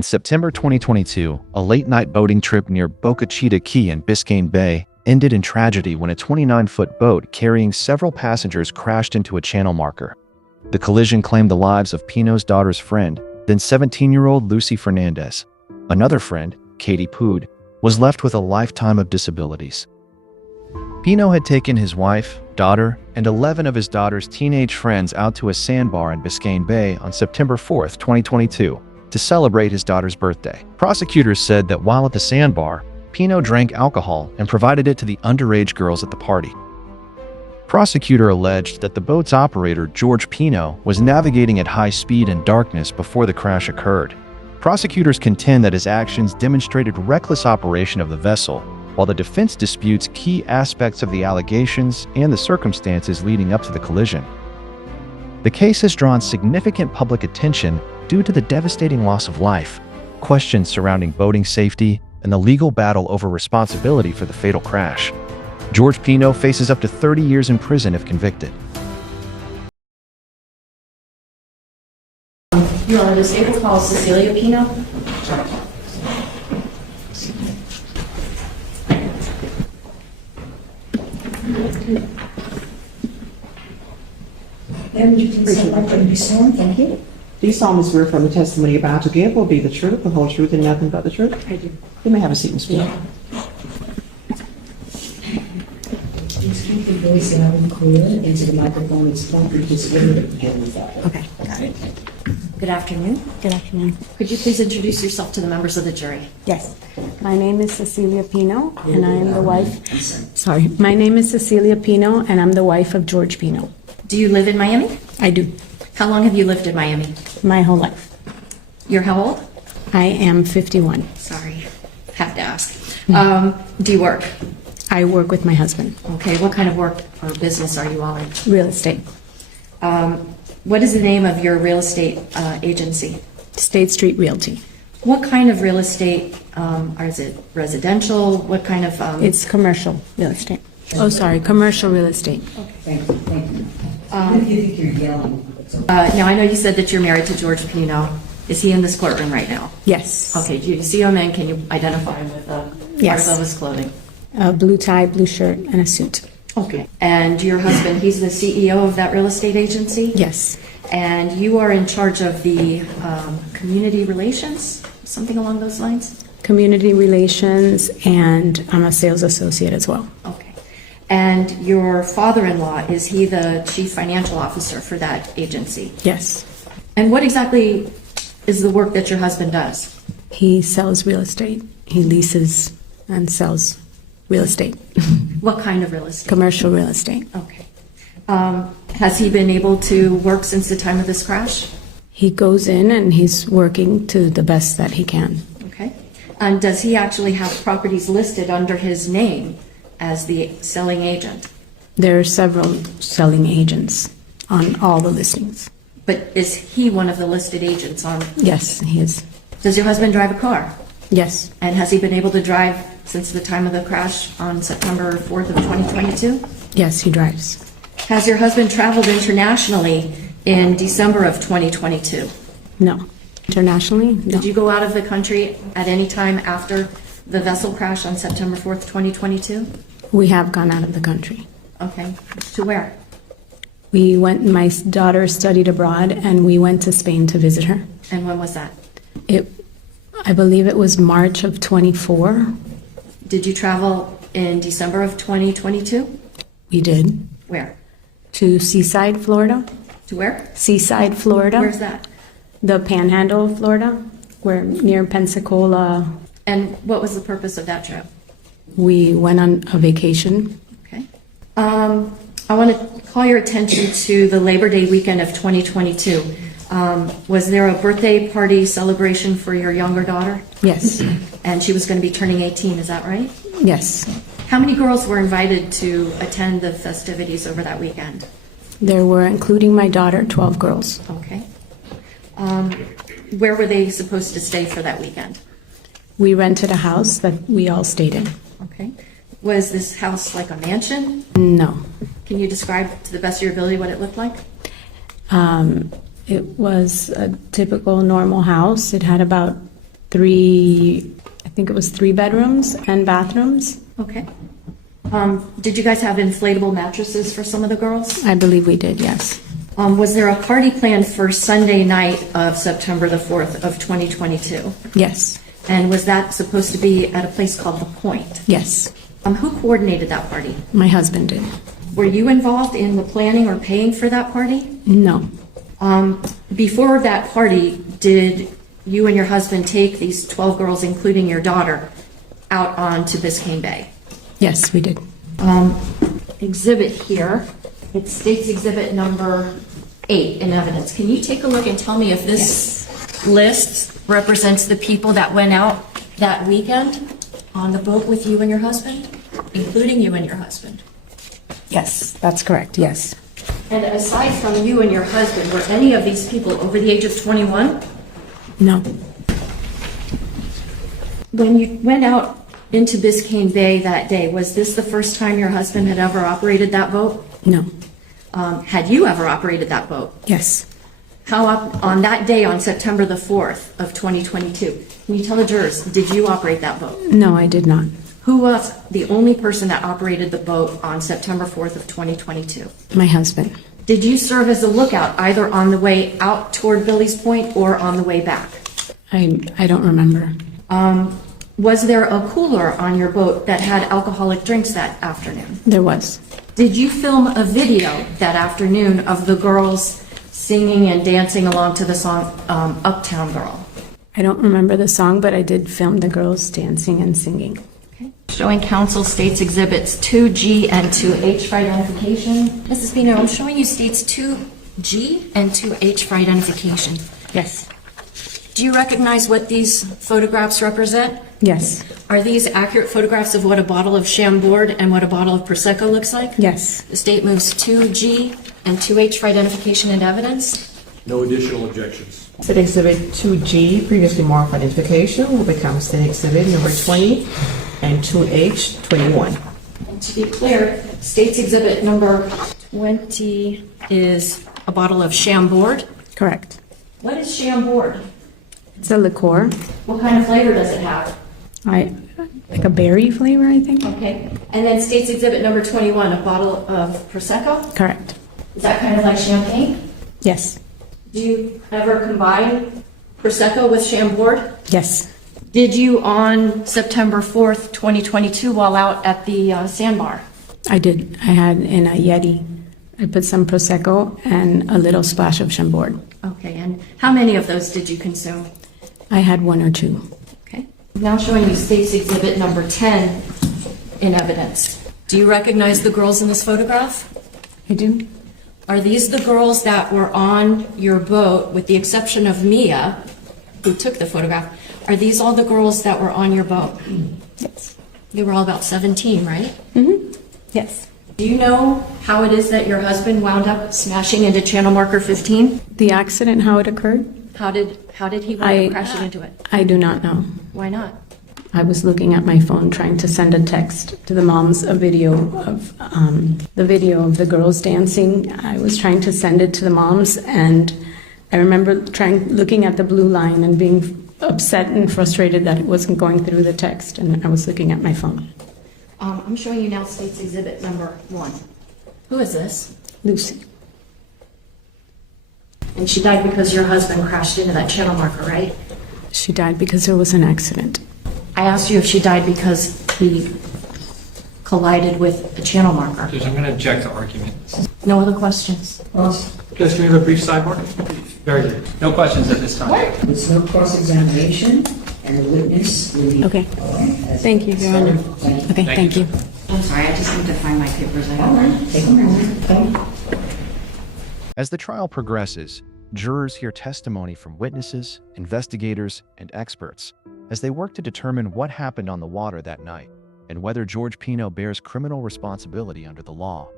In September 2022, a late-night boating trip near Boca Chita Key in Biscayne Bay ended in tragedy when a 29-foot boat carrying several passengers crashed into a channel marker. The collision claimed the lives of Pino's daughter's friend, then 17-year-old Lucy Fernandez. Another friend, Katy Puig, was left with a lifetime of disabilities. Pino had taken his wife, daughter, and 11 of his daughter's teenage friends out to a sandbar in Biscayne Bay on September 4, 2022, to celebrate his daughter's birthday. Prosecutors said that while at the sandbar, Pino drank alcohol and provided it to the underage girls at the party. Prosecutor alleged that the boat's operator, George Pino, was navigating at high speed in darkness before the crash occurred. Prosecutors contend that his actions demonstrated reckless operation of the vessel, while the defense disputes key aspects of the allegations and the circumstances leading up to the collision. The case has drawn significant public attention due to the devastating loss of life, questions surrounding boating safety, and the legal battle over responsibility for the fatal crash. George Pino faces up to 30 years in prison if convicted. You're on a disabled call, Cecilia Pino. Would you please stand up and be sworn? Thank you. Do you solemnly swear from the testimony you're about to give will be the truth, the whole truth, and nothing but the truth? I do. You may have a seat, Ms. Pino. Please keep your voice loud and clear into the microphone. It's not because we're getting that. Okay, got it. Good afternoon. Good afternoon. Could you please introduce yourself to the members of the jury? Yes. My name is Cecilia Pino, and I am the wife. Sorry. My name is Cecilia Pino, and I'm the wife of George Pino. Do you live in Miami? I do. How long have you lived in Miami? My whole life. You're how old? I am 51. Sorry, have to ask. Do you work? I work with my husband. Okay, what kind of work or business are you all in? Real estate. What is the name of your real estate agency? State Street Realty. What kind of real estate, or is it residential? What kind of? It's commercial real estate. Oh, sorry, commercial real estate. Thank you, thank you. If you think you're yelling. Now, I know you said that you're married to George Pino. Is he in this courtroom right now? Yes. Okay, do you see him and can you identify him with Yes. part of his clothing? A blue tie, blue shirt, and a suit. Okay. And your husband, he's the CEO of that real estate agency? Yes. And you are in charge of the community relations, something along those lines? Community relations, and I'm a sales associate as well. Okay. And your father-in-law, is he the chief financial officer for that agency? Yes. And what exactly is the work that your husband does? He sells real estate. He leases and sells real estate. What kind of real estate? Commercial real estate. Okay. Has he been able to work since the time of this crash? He goes in and he's working to the best that he can. Okay. And does he actually have properties listed under his name as the selling agent? There are several selling agents on all the listings. But is he one of the listed agents on? Yes, he is. Does your husband drive a car? Yes, And has he been able to drive since the time of the crash on September 4th of 2022? yes, he drives. Has your husband traveled internationally in December of 2022? No. Internationally? No. Did you go out of the country at any time after the vessel crash on September 4th, 2022? We have gone out of the country. Okay. To where? We went, my daughter studied abroad, and we went to Spain to visit her. And when was that? I believe it was March of 24. Did you travel in December of 2022? We did. Where? To Seaside, Florida. To where? Seaside, Florida. Where's that? The Panhandle of Florida. We're near Pensacola. And what was the purpose of that trip? We went on a vacation. Okay. I want to call your attention to the Labor Day weekend of 2022. Was there a birthday party celebration for your younger daughter? Yes. And she was going to be turning 18, is that right? Yes. How many girls were invited to attend the festivities over that weekend? There were, including my daughter, 12 girls. Okay. Where were they supposed to stay for that weekend? We rented a house that we all stayed in. Okay. Was this house like a mansion? No. Can you describe to the best of your ability what it looked like? It was a typical normal house. It had about I think it was 3 bedrooms and bathrooms. Okay. Did you guys have inflatable mattresses for some of the girls? I believe we did, yes. Was there a party planned for Sunday night of September the 4th of 2022? Yes, And was that supposed to be at a place called The Point? yes. Who coordinated that party? My husband did. Were you involved in the planning or paying for that party? No, Before that party, did you and your husband take these 12 girls, including your daughter, out onto Biscayne Bay? yes, we did. Exhibit here, it states exhibit number 8 in evidence. Can you take a look and tell me if this list represents the people that went out that weekend on the boat with you and your husband, including you and your husband? Yes, that's correct, yes. And aside from you and your husband, were any of these people over the age of 21? No, When you went out into Biscayne Bay that day, was this the first time your husband had ever operated that boat? no, Had you ever operated that boat? yes. How up on that day on September the 4th of 2022? Can you tell the jurors, did you operate that boat? No, I did not. Who was the only person that operated the boat on September 4th of 2022? My husband. Did you serve as a lookout either on the way out toward Billy's Point or on the way back? I don't remember. Was there a cooler on your boat that had alcoholic drinks that afternoon? There was. Did you film a video that afternoon of the girls singing and dancing along to the song Uptown Girl? I don't remember the song, but I did film the girls dancing and singing. Okay. Showing counsel states exhibits 2G and 2H for identification. Mrs. Pino, I'm showing you states 2G and 2H for identification. Yes. Do you recognize what these photographs represent? Yes. Are these accurate photographs of what a bottle of Chambord and what a bottle of Prosecco looks like? Yes. The state moves 2G and 2H for identification and evidence. No additional objections. Said Exhibit 2G, previously marked for identification, will become State Exhibit number 20 and 2H 21. And to be clear, state's exhibit number 20 is a bottle of Chambord. Correct. What is Chambord? It's a liqueur. What kind of flavor does it have? Like a berry flavor, I think. Okay. And then state's exhibit number 21, a bottle of Prosecco. Correct. Is that kind of like champagne? Yes. Do you ever combine Prosecco with Chambord? Yes. Did you on September 4th, 2022, while out at the sandbar? I did. I had in a Yeti. I put some Prosecco and a little splash of Chambord. Okay, and how many of those did you consume? I had 1 or 2. Okay. Now showing you state's exhibit number 10 in evidence. Do you recognize the girls in this photograph? I do? Are these the girls that were on your boat, with the exception of Mia, who took the photograph? Are these all the girls that were on your boat? Yes. They were all about 17, right? Mm-hmm. Yes. Do you know how it is that your husband wound up smashing into channel marker 15? The accident, how it occurred? How did he wind up crashing into it? I do not know. Why not? I was looking at my phone trying to send a text to the moms, a video of the girls dancing. I was trying to send it to the moms, and I remember looking at the blue line and being upset and frustrated that it wasn't going through the text, and I was looking at my phone. I'm showing you now state's exhibit number 1. Who is this? Lucy. And she died because your husband crashed into that channel marker, right? She died because there was an accident. I asked you if she died because he collided with a channel marker. Judge, I'm going to object to argument. No other questions? Judge, can we have a brief sidebar? Very good. No questions at this time. There's no cross-examination, and the witness will be. Okay. Thank you, Your Honor. Okay, thank you. I'm sorry, I just need to find my papers. All right, take a moment. Okay. As the trial progresses, jurors hear testimony from witnesses, investigators, and experts as they work to determine what happened on the water that night and whether George Pino bears criminal responsibility under the law.